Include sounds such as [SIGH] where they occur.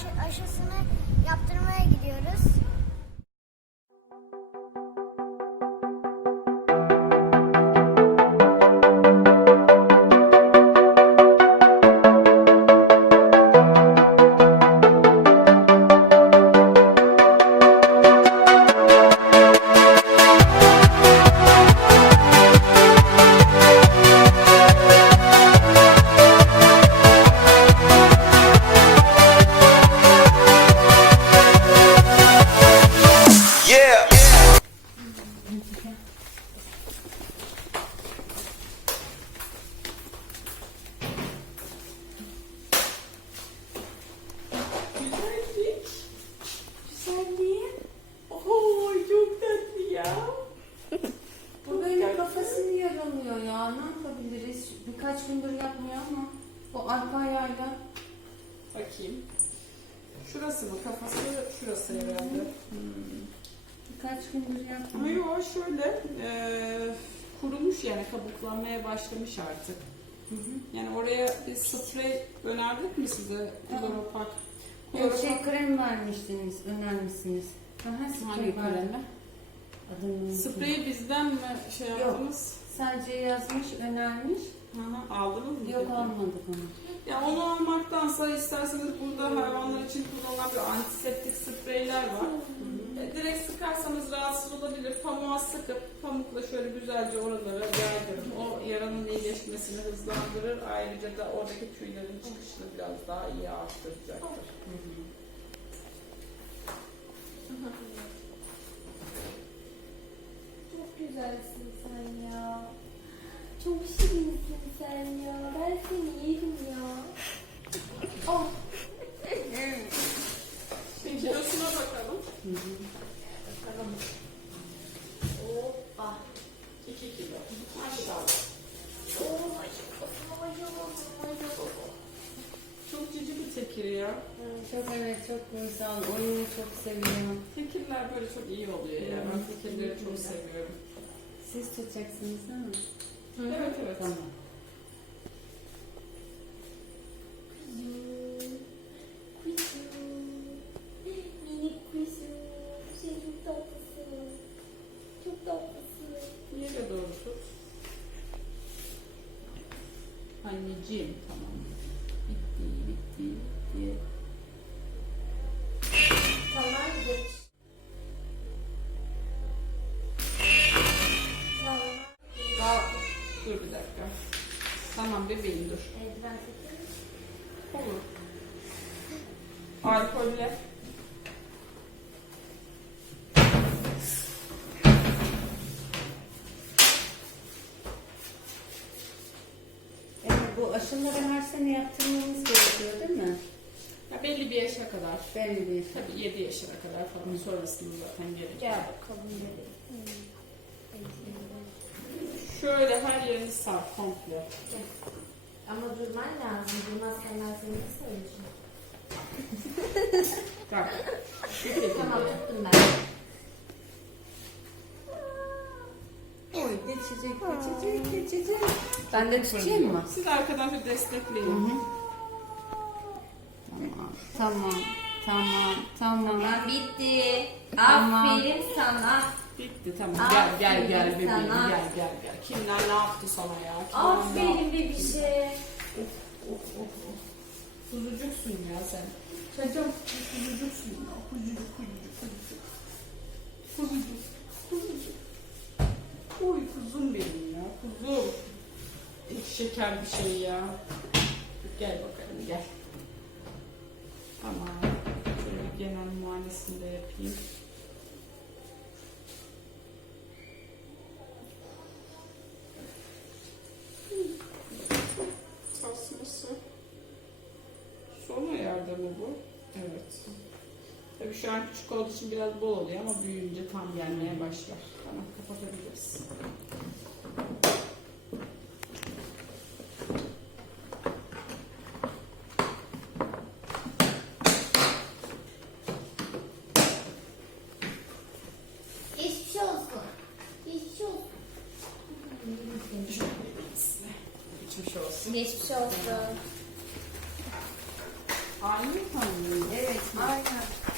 aşı- aşısını yaptırmaya gidiyoruz. Yaralıyor ya. Ne yapabiliriz? Birkaç gündür yapmıyor ama bu arka ayağıyla Bakayım. Şurası mı? Kafası şurası herhalde. birkaç gündür yapmıyor. yo şöyle eee, kurumuş yani kabuklanmaya başlamış artık. Yani oraya bir sprey önerdik mi size? Kloropak. Yok şey krem vermiştiniz, önermişsiniz. Aha, sprey Hangi var. kremi? Adını unuttum. Spreyi bizden mi şey Yok. yaptınız? Sadece yazmış, önermiş. Hı hı, aldınız mı? Yok peki? almadık onu. Ya onu almaktansa isterseniz burada hayvanlar için kullanılan bir antiseptik spreyler var. E, direkt sıkarsanız rahatsız olabilir. Pamuğa sıkıp pamukla şöyle güzelce oralara yaydırın. O yaranın iyileşmesini hızlandırır. Ayrıca da oradaki tüylerin çıkışını biraz daha iyi arttıracaktır. Çok güzelsin. Çok şirinsin sen ya. Ben seni yerim ya. Şimdi kilosuna bakalım. Bakalım. Hoppa. 2 kilo. Maşallah. Çok cici bir tekir ya. Çok evet, çok uysal. Oyunu çok seviyor. Tekirler böyle çok iyi oluyor ya. Ben tekirleri çok seviyorum. Siz tutacaksınız değil mi? Evet evet. Tamam. Anneciğim tamam. Bitti bitti bitti. Tamam bebeğim dur. Eldiven takayım. Olur. Alkolle. Bu aşıları her sene yaptırmamız gerekiyor değil mi? Ya belli bir yaşa kadar. Belli bir şey. Tabii 7 yaşına kadar falan sonrasında zaten gerekiyor. Gel bakalım bebeğim. Şöyle her yerini sar komple. Ama durman lazım. Durmazsan ben seni nasıl öleceğim? [LAUGHS] Bak. Şu şekilde. Tamam tuttum ben. Oy geçecek, geçecek, geçecek. Ben de tutayım mı? Siz arkadan bir destekleyin. Tamam, tamam, tamam. Tamam bitti. Tamam. Aferin sana. Bitti tamam. Gel gel gel Aferin bebeğim sana. gel gel gel. Kimler ne yaptı sana ya? Kimler ne yaptı? Aferin bebişe. Kuzucuksun ya sen. Çocuğum kuzucuksun ya. Kuzucuk kuzucuk kuzucuk. Kuzucuk kuzucuk. Oy kuzum benim ya kuzum. Hiç şeker bir şey ya. Gel bakalım gel. Tamam. Şöyle bir genel muayenesini de yapayım. Son ayarda mı bu? Evet. Tabii şu an küçük olduğu için biraz bol oluyor ama büyüyünce tam gelmeye başlar. Tamam kapatabiliriz. Geçmiş olsun. Geçmiş olsun. Aynı mı? Evet. Aynen.